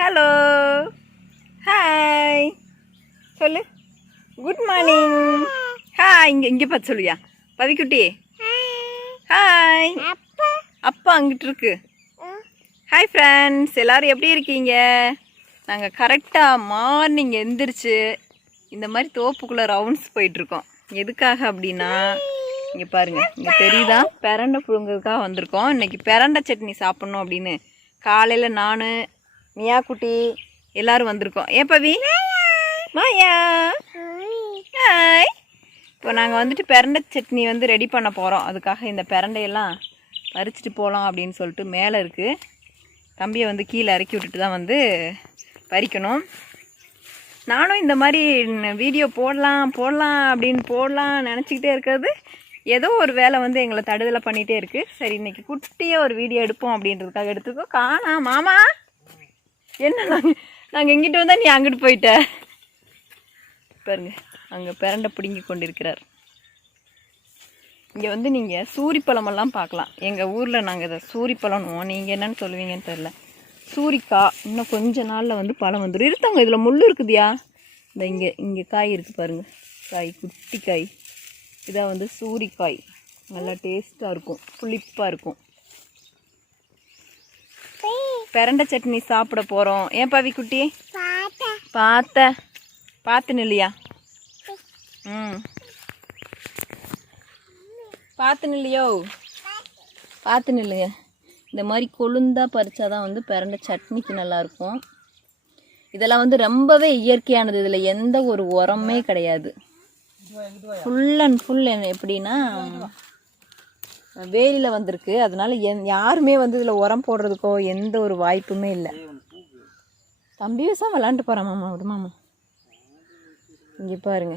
Hello hi சொல்லு. Good morning. Hi. இங்கே பார்த்து சொல்லுயா பவிக்குட்டி. ஹாய். அப்பா அங்கிட்டு இருக்கு. ஹாய் ஃப்ரெண்ட்ஸ், எல்லோரும் எப்படி இருக்கீங்க? நாங்கள் கரெக்டாக மார்னிங் எந்திரிச்சு இந்த மாதிரி தோப்புக்குள்ளே ரவுண்ட்ஸ் போயிட்டுருக்கோம். எதுக்காக அப்படின்னா, இங்கே பாருங்கள், இங்கே தெரியுதா, பிரண்டை புழுங்கிறதுக்காக வந்திருக்கோம். இன்றைக்கி பிரண்டை சட்னி சாப்பிட்ணும் அப்படின்னு காலையில் நான் மியா குட்டி எல்லோரும் வந்திருக்கோம். ஏன் பவி? மாயா ஹாய். இப்போ நாங்கள் வந்துட்டு பிரண்டை சட்னி ரெடி பண்ண போகிறோம். அதுக்காக இந்த பிரண்டையெல்லாம் பறிச்சுட்டு போகலாம் அப்படின்னு சொல்லிட்டு மேலே இருக்குது. தம்பியை கீழே இறக்கி விட்டுட்டு தான் பறிக்கணும். நானும் இந்த மாதிரி வீடியோ போடலாம் அப்படின்னு நினச்சிக்கிட்டே இருக்கிறது, ஏதோ ஒரு வேலை எங்களை தடுதலை பண்ணிகிட்டே இருக்குது. சரி, இன்றைக்கி குட்டியாக ஒரு வீடியோ எடுப்போம் அப்படின்றதுக்காக எடுத்துக்கோ. காணா மாமா என்ன, நாங்கள் எங்கிட்ட வந்தால் நீ அங்கிட்டு போயிட்ட பாருங்க. அங்கே பிரண்டை பிடுங்கி கொண்டிருக்கிறார். இங்கே நீங்கள் சூரிப்பழமெல்லாம் பார்க்கலாம். எங்கள் ஊரில் நாங்கள் இதை சூரிப்பழம்னுவோம். நீங்கள் என்னென்னு சொல்லுவீங்கன்னு தெரில. சூரிக்காய் இன்னும் கொஞ்ச நாளில் பழம் வந்துடும். இருத்தாங்க, இதில் முள் இருக்குதுயா. இந்த இங்கே காய் இருக்குது பாருங்கள், காய் குட்டி காய். இதான் சூரிக்காய். நல்லா டேஸ்ட்டாக இருக்கும், புளிப்பாக இருக்கும். பிரண்டை சட்னி சாப்பிட போகிறோம். ஏன் பவி குட்டி? பார்த்துன்னு இல்லையா? பார்த்துன்னு இல்லையோ? பார்த்துன்னு இல்லைங்க. இந்த மாதிரி கொழுந்தாக பறிச்சாதான் பிரண்டை சட்னிக்கு நல்லாயிருக்கும். இதெல்லாம் ரொம்பவே இயற்கையானது. இதில் எந்த ஒரு உரமே கிடையாது. ஃபுல் அண்ட் ஃபுல் எப்படின்னா வேலியில் வந்திருக்கு. அதனால யாருமே இதில் உரம் போடுறதுக்கோ எந்த ஒரு வாய்ப்புமே இல்லை. தம்பி விஷம் விளாண்டு போகிறான் மாமா. விடு மாமா. இங்கே பாருங்க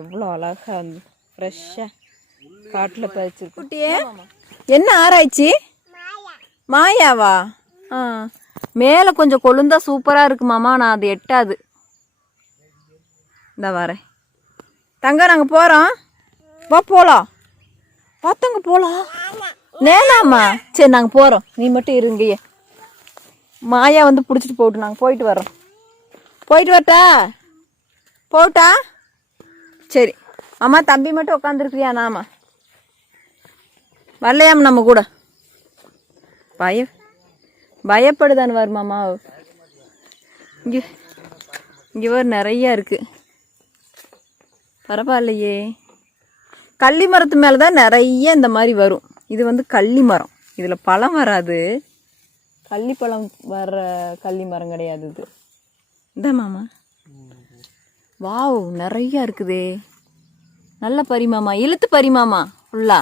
எவ்வளோ அழகாக ஃப்ரெஷ்ஷாக காட்டில் பறிச்சிருக்கு. குட்டியே என்ன ஆராய்ச்சி? மாயாவா? மேலே கொஞ்சம் கொழுந்தா சூப்பராக இருக்கு மாமா. நான் அது எட்டாது. இந்த வரேன் தங்க, நாங்கள் போகிறோம். வா போகலாம். பார்த்தங்க போகலாம். நேனாம்மா சரி, நாங்கள் போகிறோம். நீ மட்டும் இருங்கயே. மாயா பிடிச்சிட்டு போட்டு நாங்கள் போயிட்டு வரோம். போயிட்டு வரட்டா? போட்டா சரி. அம்மா தம்பி மட்டும் உட்காந்துருக்கிறியா? நாமா வரலையாம் நம்ம கூட. பயப்படுதான்னு வருமாம்மா. இங்கே நிறையா இருக்குது. பரவாயில்லையே. கள்ளி மரத்து மேலே தான் நிறைய இந்த மாதிரி வரும். இது கள்ளி மரம். இதில் பழம் வராது. கள்ளி பழம் வர்ற கள்ளி மரம் கிடையாது இது. இந்த மாமா வாவ், நிறையா இருக்குதே. நல்ல பரிமாமா. இழுத்து பரிமாமா. ஃபுல்லா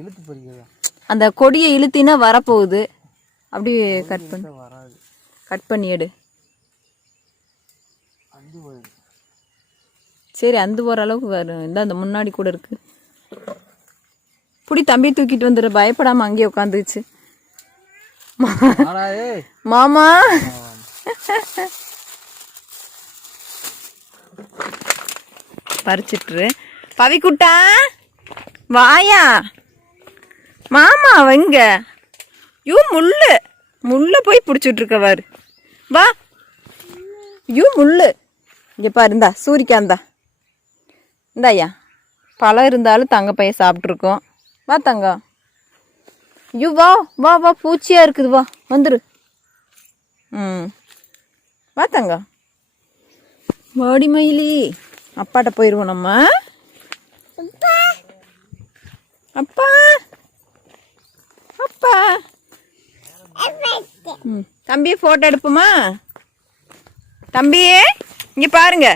இழுத்து பறிக்கிறதா? அந்த கொடியை இழுத்தினா வரப்போகுது. அப்படியே கட் பண்ணி எடு. சரி, அந்த ஒரு அளவுக்கு வரும். இந்த அந்த முன்னாடி கூட இருக்கு. புடி, தம்பி தூக்கிட்டு வந்துடு. பயப்படாம அங்கேயே உட்காந்துச்சு மாமா. பறிச்சிட்டு பவிக்குட்டா வாயா. மாமா வங்க. யூ முள்ள போய் பிடிச்சிட்டு இருக்கவாரு. வா. யூ முள்ளு. இங்கே பாரு, இந்தா சூரிக்கா. இந்தாயா பழம் இருந்தாலும் தங்க பையன் சாப்பிட்ருக்கோம். வா தங்கம். ஐயோ வா வா வா, பூச்சியாக இருக்குது. வா வந்துரு. வா தங்கம். வாடி மயிலி. அப்பாட்ட போயிடுவோம் நம்ம. அப்பா அப்பா. தம்பியை ஃபோட்டோ எடுப்போமா? தம்பியே இங்கே பாருங்க.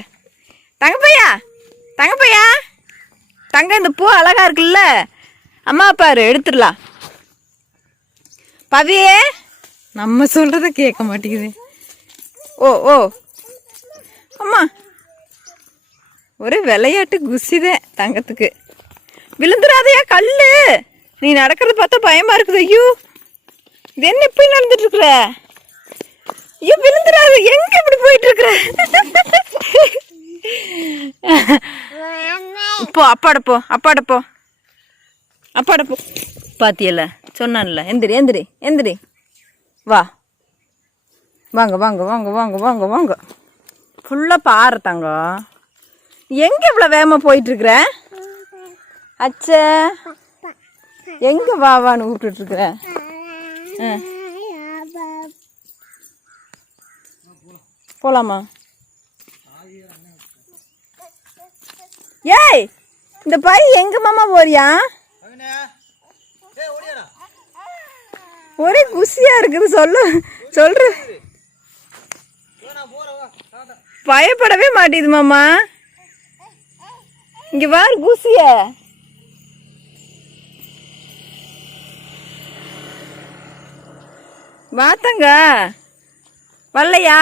தங்கப்பையா தங்க, இந்த பூ அழகா இருக்குல்ல. அம்மா பாரு, எடுத்துடலாம். பவியே நம்ம சொல்றத கேட்க மாட்டேங்குது. ஓ அம்மா, ஒரே விளையாட்டு குசிதே தங்கத்துக்கு. விழுந்துடாதையா கல்லு. நீ நடக்கிறது பார்த்தா பயமா இருக்குது. ஐயோ, இது என்ன இப்படி நடந்துட்டு இருக்கிற? ஐயோ விழுந்துடாது. எங்க இப்படி போயிட்டு இருக்கிற? போ, அப்பாட போ. பாத்தியல்ல, சொன்னான்ல. எந்திரி. வா வாங்க வாங்க வாங்க வாங்க வாங்க வாங்க. ஃபுல்லாக பாரு தங்கம். எங்கே இவ்வளோ வேகமாக போயிட்டுருக்குற? அச்சா எங்கே வாவான்னு கூப்பிட்டுருக்குற? போகலாமா? ஏய் இந்த பை எங்க மாமா போறியா? ஒரே குசியா இருக்குது. சொல்ற பயப்படவே மாட்டேது மாமா. இங்க வாரு குசிய. வாத்தங்க வரலையா?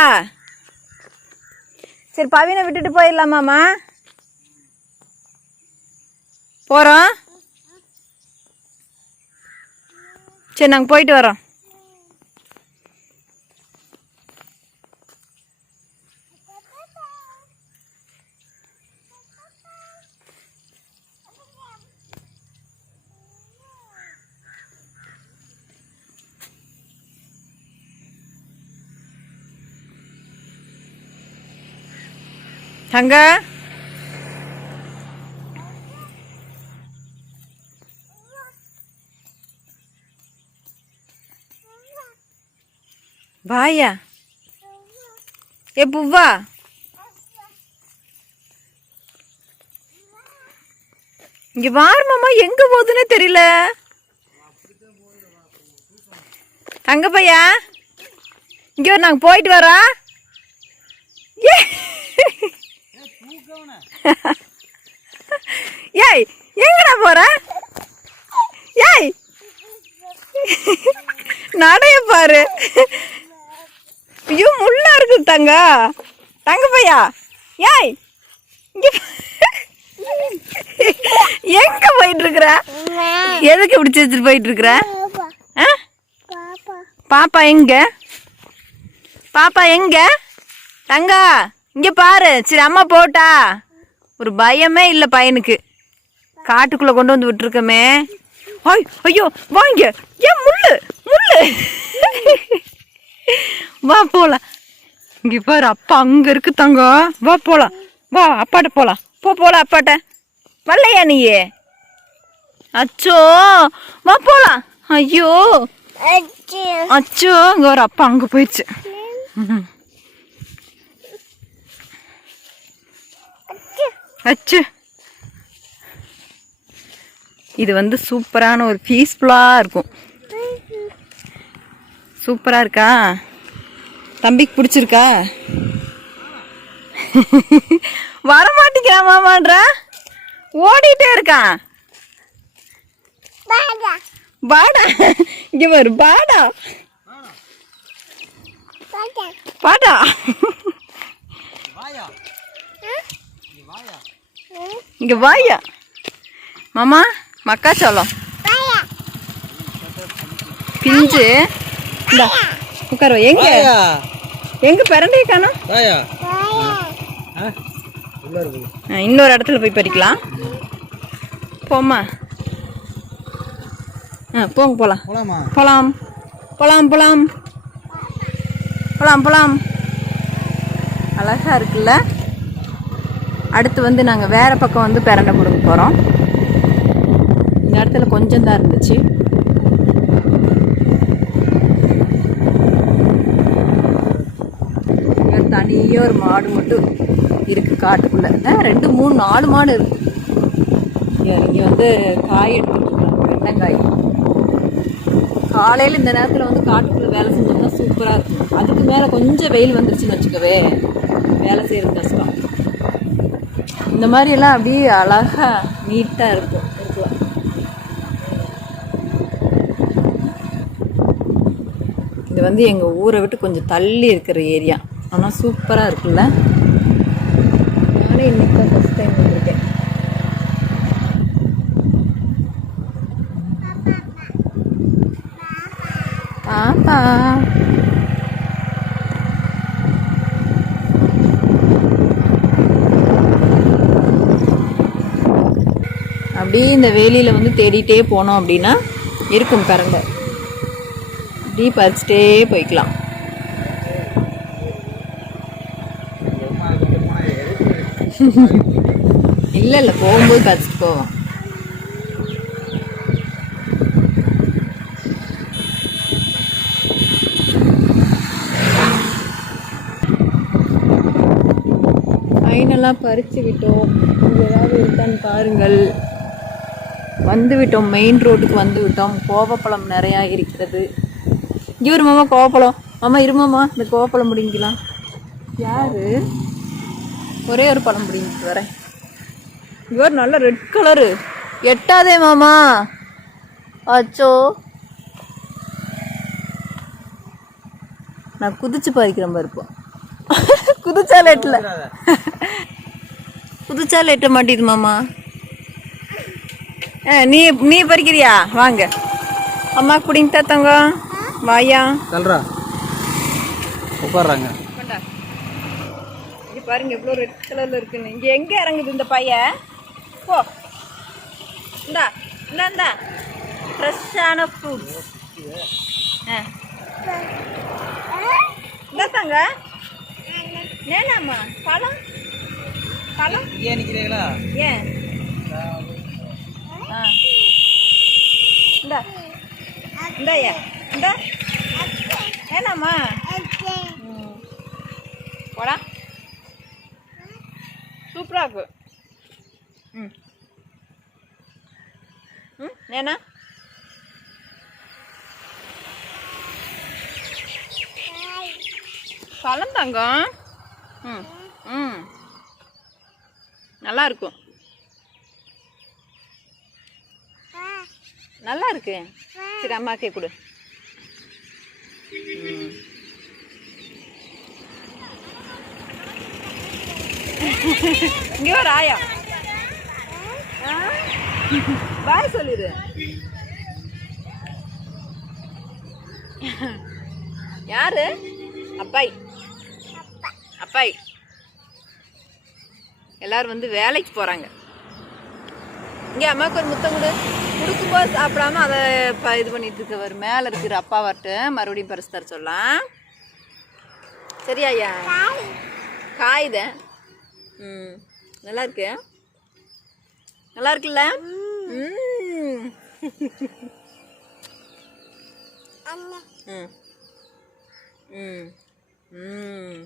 சரி பவினை விட்டுட்டு போயிடலாமாம்மா? போகிறோம். சரி நாங்கள் போயிட்டு வரோம். தங்க வாயா. ஏ புவ்வா இங்க வாருமாமா. எங்க போகுதுன்னு தெரியல. தங்க பையா இங்க நாங்க போயிட்டு வரா. ஏய் எங்கடா போற? ஏய் நடைய பாரு. ஐயோ முள்ளா இருக்கு தங்க. தங்க பையா ஏய் எங்க போயிட்டு இருக்கிற? எதுக்கு இப்படி வச்சுட்டு போயிட்டு இருக்கிற? பாப்பா எங்க? பாப்பா எங்க? தங்கா இங்க பாரு. சரி அம்மா போட்டா. ஒரு பயமே இல்லை பையனுக்கு. காட்டுக்குள்ள கொண்டு வந்து விட்டுருக்கமே. ஐயோ வாங்க. ஏன் முள்ளு முள்ளு. வா போலாம். இங்க பாரு அப்பா அங்க இருக்கு தங்க. வா போலாம். வா அப்பாட்ட போலாம். போலாம் அப்பாட்ட. வரலையா நீயே? அச்சோ வா போலாம். ஐயோ அச்சோ இங்க ஒரு அப்பா அங்க போயிடுச்சு. அச்சு இது வந்து சூப்பரான ஒரு பீஸ்ஃபுல்லாக இருக்கும். சூப்பராக இருக்கா? தம்பிக்கு பிடிச்சிருக்கா? வரமாட்டேங்கிறான் மாமான்ற. ஓடிட்டே இருக்கான். பாடா இங்க வரு. பாடா பாடா இங்க வாயா மாமா. மக்காச்சோளம் பிஞ்சு. இந்தா உட்கார. எங்க எங்க பிரண்டையை காணோம்? இன்னொரு இடத்துல போய் பறிக்கலாம். போமா. போங்க போலாம். போலாம் போலாம் போலாம் போலாம் போலாம். அழகா இருக்குல்ல? அடுத்து வந்து நாங்கள் வேறு பக்கம் வந்து பிரண்டை கொடுக்க போகிறோம். இந்த இடத்துல கொஞ்சம் தான் இருந்துச்சு. தனியாக ஒரு மாடு மட்டும் இருக்குது காட்டுக்குள்ளே. 2 3 4 மாடு இருக்குது. இங்கே வந்து காய் எடுத்துருக்காங்க. வெண்டைக்காய். காலையில் இந்த நேரத்தில் வந்து காட்டுக்குள்ளே வேலை செஞ்சோம்னா சூப்பராக இருக்கும். அதுக்கு மேலே கொஞ்சம் வெயில் வந்துருச்சுன்னு வச்சுக்கவே வேலை செய்கிறது கஷ்டம். இந்த மாதிரியெல்லாம் அப்படியே அழகாக நீட்டாக இருக்கும். இது வந்து எங்கள் ஊரை விட்டு கொஞ்சம் தள்ளி இருக்கிற ஏரியா. ஆனால் சூப்பராக இருக்குல்ல? நானே இன்னைக்கு தான் ஃபஸ்ட் டைம் வந்திருக்கேன். பாப்பா அப்படியே இந்த வேலியில் வந்து தேடிட்டே போனோம் அப்படின்னா இருக்கும் பிரண்டை. இப்படி பறிச்சுட்டே போய்க்கலாம். இல்லை இல்லை போகும்போது பறிச்சுட்டு போவோம். ஃபைனலாக பறித்து விட்டோம். இங்கே ஏதாவது இருக்கான்னு பாருங்கள். வந்து விட்டோம், மெயின் ரோட்டுக்கு வந்து விட்டோம். கோவப்பழம் நிறையா இருக்கிறது. இங்கே ஒரு மாமா கோவப்பழம். மாமா இருமாம்மா, இந்த கோவப்பழம் பிடிங்கிக்கலாம். யாரு? ஒரே ஒரு பழம் பிடிங்கிட்டு வரேன். இங்கே ஒரு நல்ல ரெட் கலரு. எட்டாதே மாமா. அச்சோ, நான் குதிச்சு பறிக்கிறேன் பாருப்போம். குதிச்சால எட்டல, குதிச்சால எட்ட மாட்டேது மாமா. நீ நீ பறிக்கிறியா? வாங்க அம்மா குடிங்க தங்க. வாயா சொல்றா உட்கார்றாங்க. இங்க பாருங்க எவ்வளோ ரெட் கலர்ல இருக்குன்னு. இங்க எங்க இறங்குது இந்த பையன்? போ இந்தா இந்தா இந்தா ஃப்ரெஷ்ஷான ஃப்ரூட்ஸ். இந்த தாங்க நேனாம்மா பழம் பழம் ஏன் நிற்கிறீங்களா? ஏன் இந்தா இந்தாயா இந்த ஏனாம்மா போடா சூப்பராக இருக்கு. ம் ம் நேனா பழம் தாங்கம். ம் ம் நல்லா இருக்கும், நல்லா இருக்கு. சரி அம்மாக்கே கொடு. இங்கே ஒரு ஆயா பாய் சொல்லிடு. யாரு? அப்பாய் அப்பாய். எல்லாரும் வந்து வேலைக்கு போறாங்க. இங்கே அம்மாவுக்கு ஒரு முத்தம் கொடு. கொடுக்கும்போது சாப்பிடாம அதை இது பண்ணிட்டு இருக்கவர் மேலே இருக்கிற அப்பா வரட்டு மறுபடியும் பறிச்சு தர சொல்லலாம். சரியாயா? காயுத. ம் நல்லா இருக்கு, நல்லா இருக்குல்ல? ம் ம் ம் ம்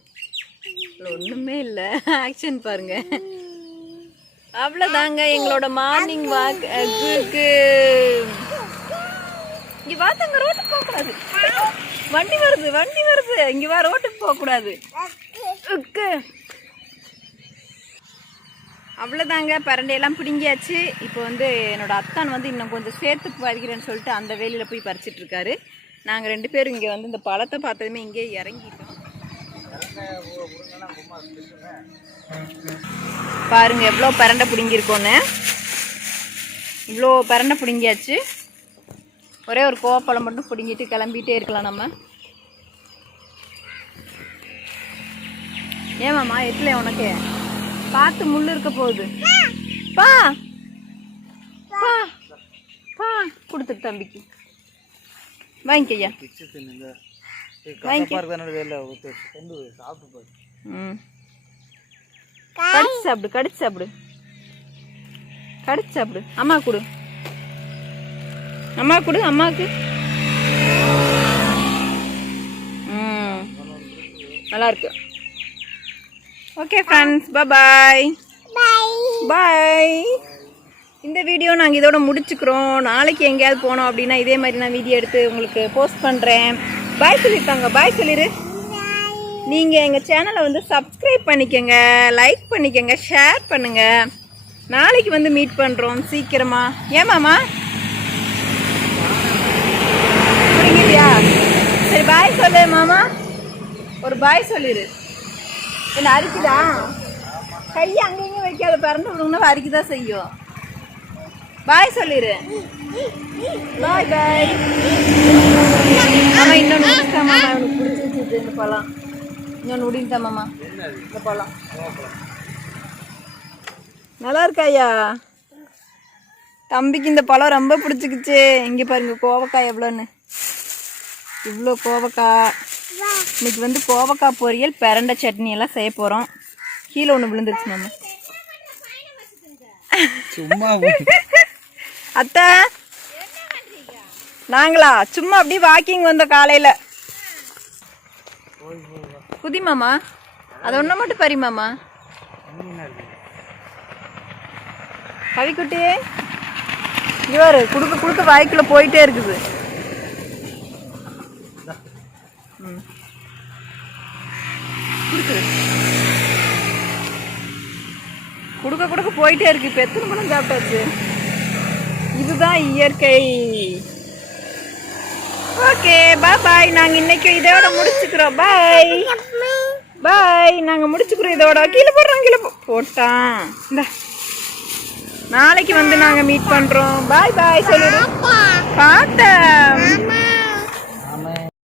ஒன்றுமே இல்லை, ஆக்ஷன் பாருங்க. அவ்வளோதாங்க எங்களோட மார்னிங் வாக். இங்கே பார்த்தாங்க, ரோட்டுக்கு போகக்கூடாது. வண்டி வருது வண்டி வருது. இங்கே வா, ரோட்டுக்கு போகக்கூடாது. அவ்வளோதாங்க, பரண்டையெல்லாம் பிடுங்கியாச்சு. இப்போ வந்து என்னோட அத்தான் வந்து இன்னும் கொஞ்சம் சேர்த்து பறிக்கிறேன்னு சொல்லிட்டு அந்த வேலையில் போய் பறிச்சிட்டு இருக்காரு. நாங்கள் 2 பேரும் இங்கே வந்து இந்த பழத்தை பார்த்ததுமே இங்கே இறங்கிட்டோம். பாருங்க எவ்வளோ பரண்டை பிடுங்கிருக்கோன்னு. இவ்வளோ பரண்டை பிடுங்கியாச்சு. ஒரே ஒரு கோவப்பழம் மட்டும் பிடுங்கிட்டு கிளம்பிட்டே இருக்கலாம் நம்ம. ஏமாம்மா எட்ல உனக்கு பார்த்து முள்ளு இருக்க போகுது. பா பா பா கொடுத்துட்டு தம்பிக்கு வாங்கிக்கையா. கடிச்சு சாப்பிடு, கடிச்சு சாப்பிடு, கடிச்சு சாப்பிடு. அம்மா கொடு, அம்மா கொடு, அம்மாவுக்கு. நல்லா இருக்கு. ஓகே ஃப்ரெண்ட்ஸ், பாய் பாய். இந்த வீடியோ நாங்கள் இதோட முடிச்சுக்கிறோம். நாளைக்கு எங்கேயாவது போனோம் அப்படின்னா இதே மாதிரி நான் வீடியோ எடுத்து உங்களுக்கு போஸ்ட் பண்ணுறேன். பாய் சொல்லியிருக்காங்க, பாய் சொல்லிடு. நீங்கள் எங்கள் சேனலை வந்து சப்ஸ்கிரைப் பண்ணிக்கோங்க, லைக் பண்ணிக்கோங்க, ஷேர் பண்ணுங்கள். நாளைக்கு வந்து மீட் பண்ணுறோம் சீக்கிரமா. ஏமாம்மா புரியுதியா? சரி பாய் சொல்லு மாமா, ஒரு பாய் சொல்லிடு. என்ன அரிக்குதா? கையை அங்கேயும் வைக்காத, பிறந்து விடுங்கன்னா அரிக்குதான் செய்யும். பாய் சொல்லிடு. பாய் பாய். மாமா இன்னொன்று முடிச்சா மாமா, உனக்கு பிடிச்சிருச்சு இந்த பழம். இன்னொன்று முடிந்தா மாமா இந்த பழம். நல்லா இருக்காயா? தம்பிக்கு இந்த பழம் ரொம்ப பிடிச்சிக்கிச்சு. இங்கே பாருங்க கோவக்காய் எவ்வளோன்னு. இவ்வளோ கோவக்காய். இன்னைக்கு வந்து கோவக்காய் பொரியல், பிரண்டை சட்னி எல்லாம் செய்ய போகிறோம். கீழே ஒன்று விழுந்துருச்சு மாமா. சும்மா அத்தை நாங்களா சும்மா அப்படியே வாக்கிங் வந்தோம் காலையில். குதி மாமா, அதை ஒன்றை மட்டும் பறி மாமா. கவிக்குட்டி இவர் குடுக்க குடுக்க வாய்க்குள்ள போயிட்டே இருக்குது. குடுக்க குடுக்க போயிட்டே இருக்கு. இப்போ எத்தனை பழம் சாப்பிட்டாச்சு. இதுதான் இயற்கை. ஓகே பாய் பாய். நாங்கள் இன்னைக்கு இதோட முடிச்சுக்கிறோம். பாய் பாய். நாங்கள் முடிச்சுக்கிறோம் இதோட. கீழே போடுறோம், கீழே போட்டான். இந்த நாளைக்கு வந்து நாங்கள் மீட் பண்ணுறோம். பாய் பாய் சொல்லிடுறோம். பார்த்தேன்.